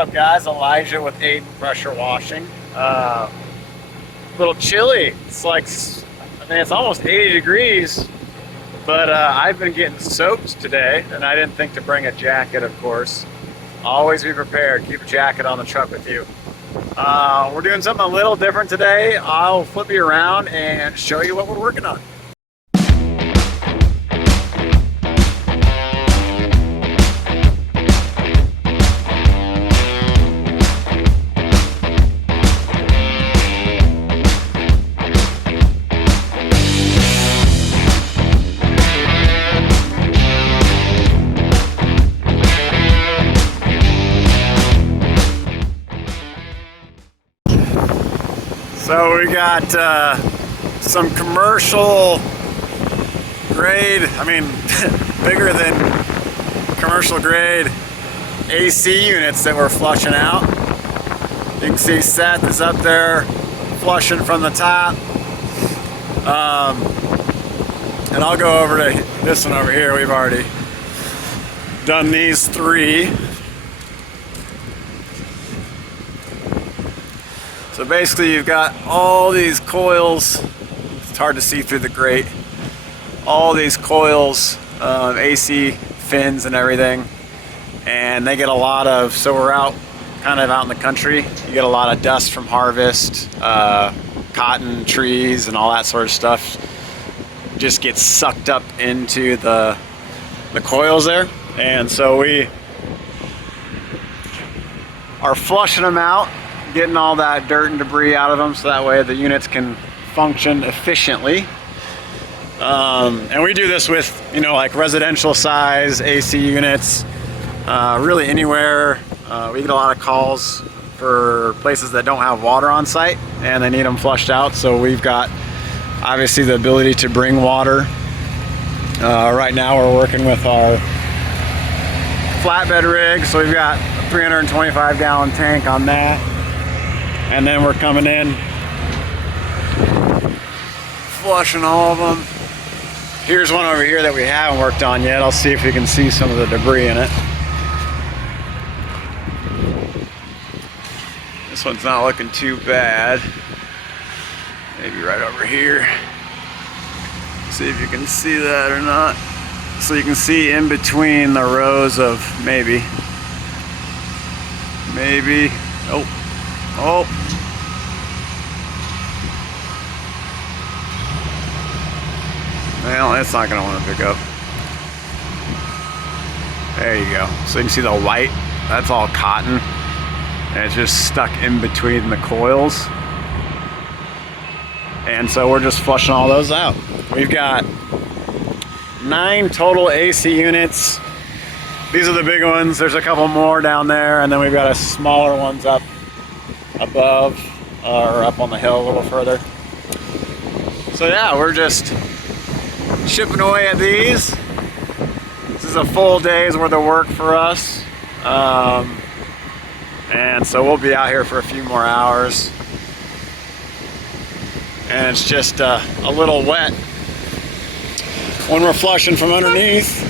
up, guys? Elijah with Aiden Pressure Washing. A little chilly. It's like, I mean, it's almost 80 degrees, but I've been getting soaked today, and I didn't think to bring a jacket, of course. Always be prepared. Keep a jacket on the truck with you. We're doing something a little different today. I'll flip you around and show you what we're working on. So we got some commercial grade, I mean bigger than commercial grade AC units that we're flushing out. You can see Seth is up there flushing from the top. And I'll go over to this one over here. We've already done these three. So basically you've got all these coils, it's hard to see through the grate, all these coils of AC fins and everything, and they get a lot of, so we're out kind of out in the country, you get a lot of dust from harvest, cotton, trees and all that sort of stuff just gets sucked up into the coils there, and so we are flushing them out, getting all that dirt and debris out of them so that way the units can function efficiently. And we do this with, you know, like residential size AC units, really anywhere. We get a lot of calls for places that don't have water on site and they need them flushed out, so we've got obviously the ability to bring water. Right now we're working with our flatbed rig, so we've got a 325 gallon tank on that. And then we're coming in, flushing all of them. Here's one over here that we haven't worked on yet. I'll see if you can see some of the debris in it. This one's not looking too bad. Maybe right over here. See if you can see that or not. So you can see in between the rows of maybe. Oh. Well, it's not going to want to pick up. There you go. So you can see the white. That's all cotton. And it's just stuck in between the coils. And so we're just flushing all those out. We've got 9 total AC units. These are the big ones. There's a couple more down there. And then we've got a smaller ones up above or up on the hill a little further. So yeah, we're just chipping away at these. This is a full day's worth of work for us, and so we'll be out here for a few more hours, and it's just a little wet when we're flushing from underneath.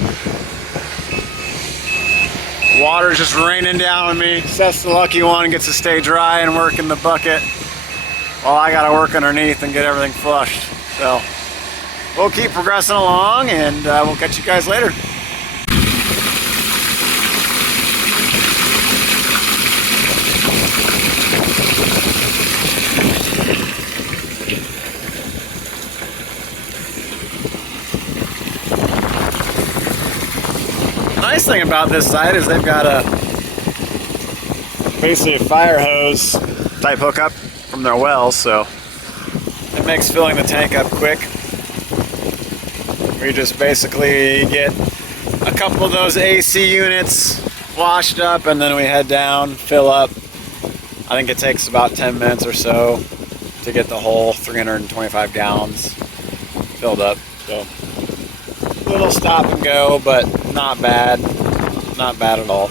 Water's just raining down on me. Seth's the lucky one, gets to stay dry and work in the bucket while I gotta work underneath and get everything flushed. So we'll keep progressing along, and we'll catch you guys later. The nice thing about this site is they've got basically a fire hose type hookup from their wells, so it makes filling the tank up quick. We just basically get a couple of those AC units washed up, and then we head down, fill up. I think it takes about 10 minutes or so to get the whole 325 gallons filled up. So little stop and go, but not bad. Not bad at all.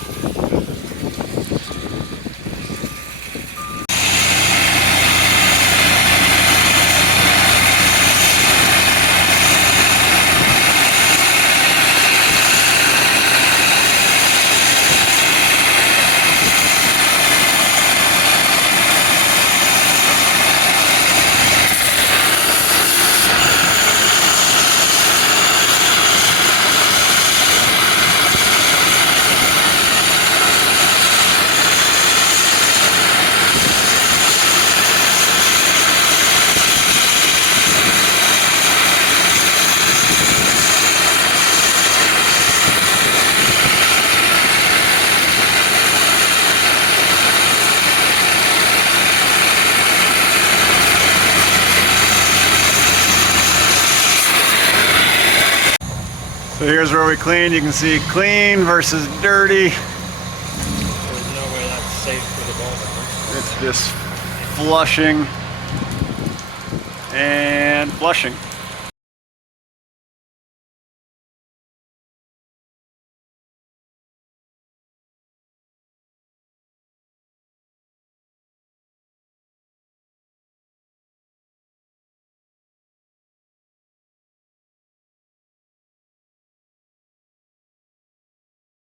here's where we clean. You can see clean versus dirty. There's no way that's safe for the ball. It's just flushing and flushing.